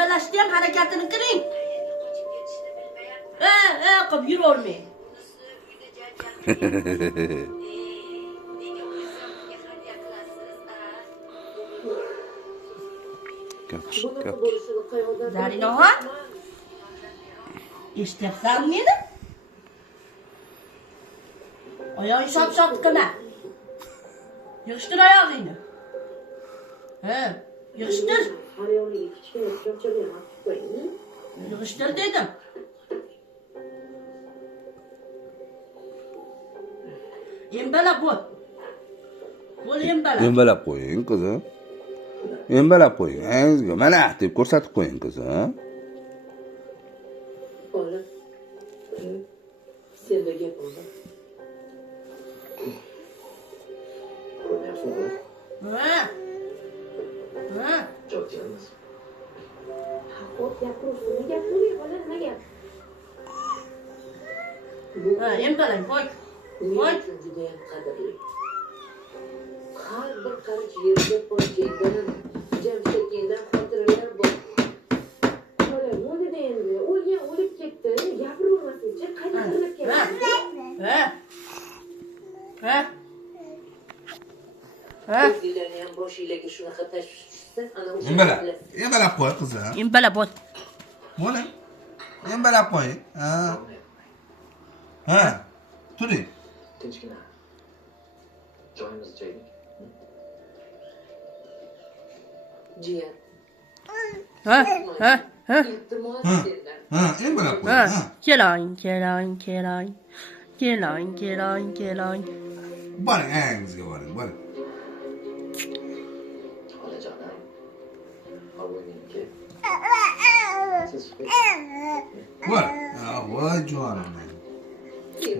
Embalashni ham harakatini qiling. Qilib yuravermang. Zarinaxon? Eshityapsanmi meni? Oyog'ing shop-shop qilma. Yig'ishtir oyog'ingni. Yig'ishtir. Yig'ishtir dedim. Embalab bo'l. Bo'l embalab. Embalab qo'ying qizim. Embalab qo'ying. Angizga mana deb ko'rsatib qo'ying qizim. Bola. Senda gap bo'ldi. Çok canımız. Xo'p, gapirsin. Nega gapirmay bola, nima gap? Embalang, qo'y. Voy, juda ham qadrli. Har bir qarich yerga qo'ygandan Jamshiddan xotiralar bor. Bola, bo'ldi endi. O'lgan o'lib ketdi. Gapiravermasinchi, qayta qilib O'zinglarni ham boshinglarga shunaqa tashvishsa, ana o'sha. Embalab qo'y qizim. Embalab bo'l. Bo'ling. Embalab qo'ying. Ha. Turing. Tinchgina. Joyimizni joydik. Jiyan. Iltimos sendan. Embalab qo'ying. Keling. Boring, angizga boring, boring. Onajonim. Avvalingki. Siz Voy, voy jonim.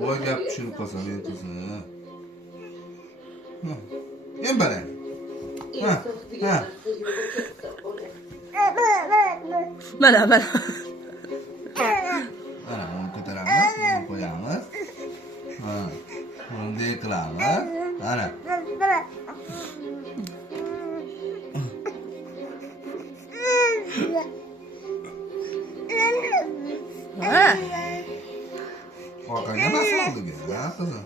Voy gap tushunib qolsam men qizim. Embalang. Insof degan narsa yo'q katta bola. Mana. Mana uni ko'taramiz, buni qo'yamiz. Bunday qilamiz. Mana. Orqaga mas'uligi, ha qizim.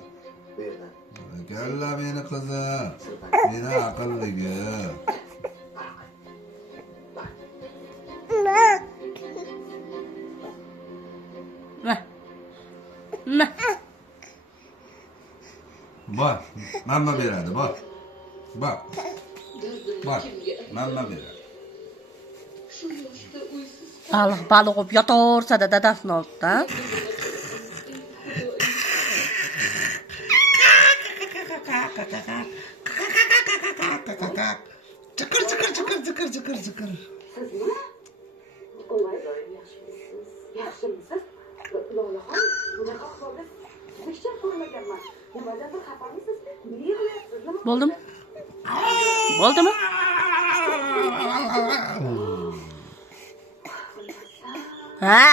bu yerdan. Galla meni qizim. Meni aqlligi. Bor, mamma beradi, bor. Bor. Bor, mamma beradi. Shu yoshda uysiz Baliq o'p yotaversa dadasini oldida. Chiqir. Siz nima? Voy, yaxshimisiz? Yaxshimisiz? Lolaxon, bunaqa ahvolda hech ham ko'rmaganman. Nimadan bir xafamisiz? Nega yig'layapsiz? Nima? Bo'ldimi? Ha?